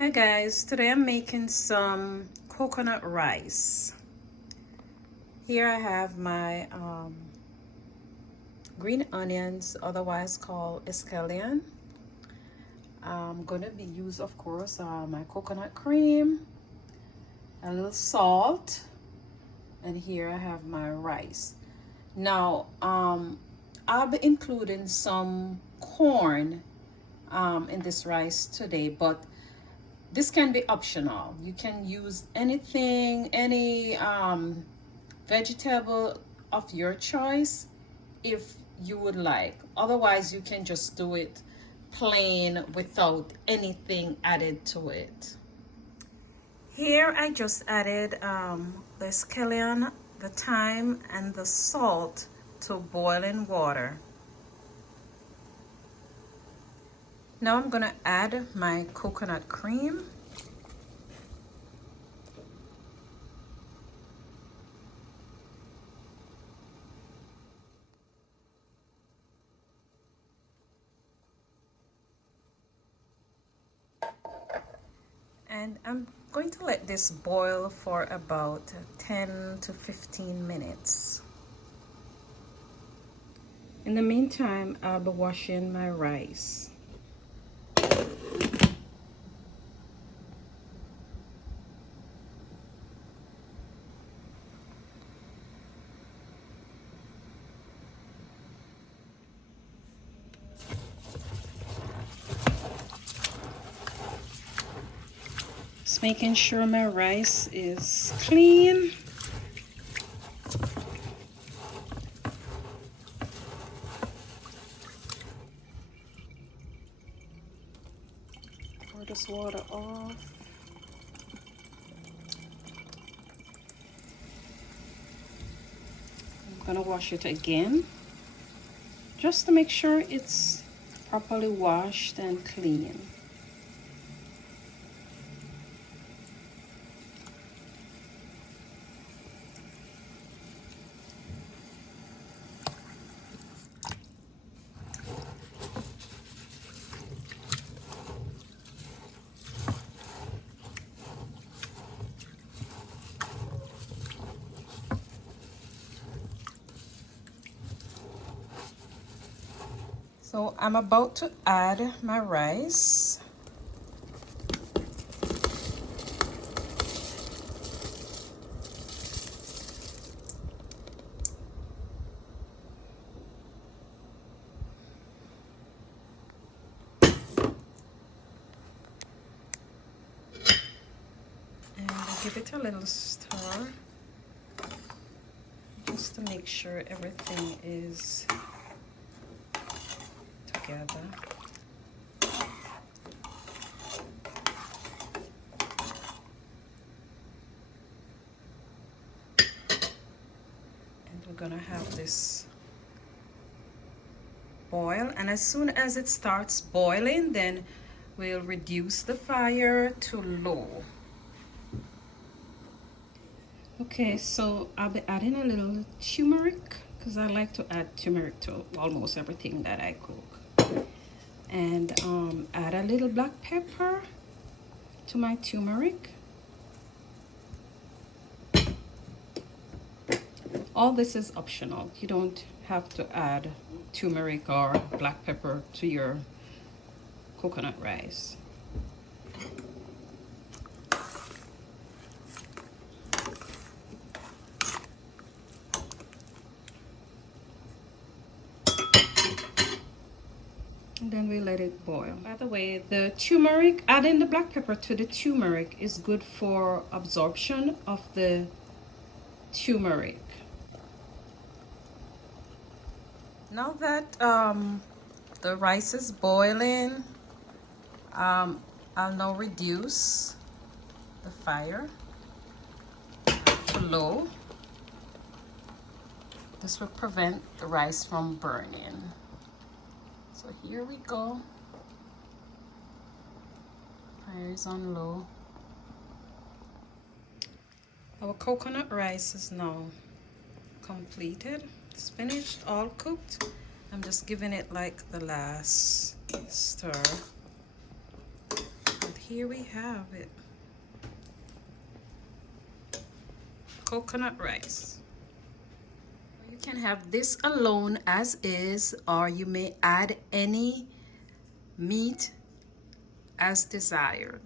Hi guys, today I'm making some coconut rice. Here I have my green onions, otherwise called Escallion. I'm gonna be use, of course, my coconut cream, a little salt, and here I have my rice. Now, I'll be including some corn in this rice today, but this can be optional. You can use anything, any vegetable of your choice if you would like. Otherwise, you can just do it plain without anything added to it. Here I just added the scallion, the thyme, and the salt to boiling water. Now I'm gonna add my coconut cream. And I'm going to let this boil for about 10 to 15 minutes. In the meantime, I'll be washing my rice. Just making sure my rice is clean. Pour this water off. I'm gonna wash it again, just to make sure it's properly washed and clean. So I'm about to add my rice. And give it a little stir, just to make sure everything is together. And we're gonna have this boil, and as soon as it starts boiling, then we'll reduce the fire to low. Okay, so I'll be adding a little turmeric, because I like to add turmeric to almost everything that I cook. And add a little black pepper to my turmeric. All this is optional. You don't have to add turmeric or black pepper to your coconut rice. And then we let it boil. By the way, the turmeric, adding the black pepper to the turmeric is good for absorption of the turmeric. Now that the rice is boiling, I'll now reduce the fire to low. This will prevent the rice from burning. So here we go. Fire is on low. Our coconut rice is now completed. It's finished, all cooked. I'm just giving it like the last stir. And here we have it. Coconut rice. You can have this alone as is, or you may add any meat as desired.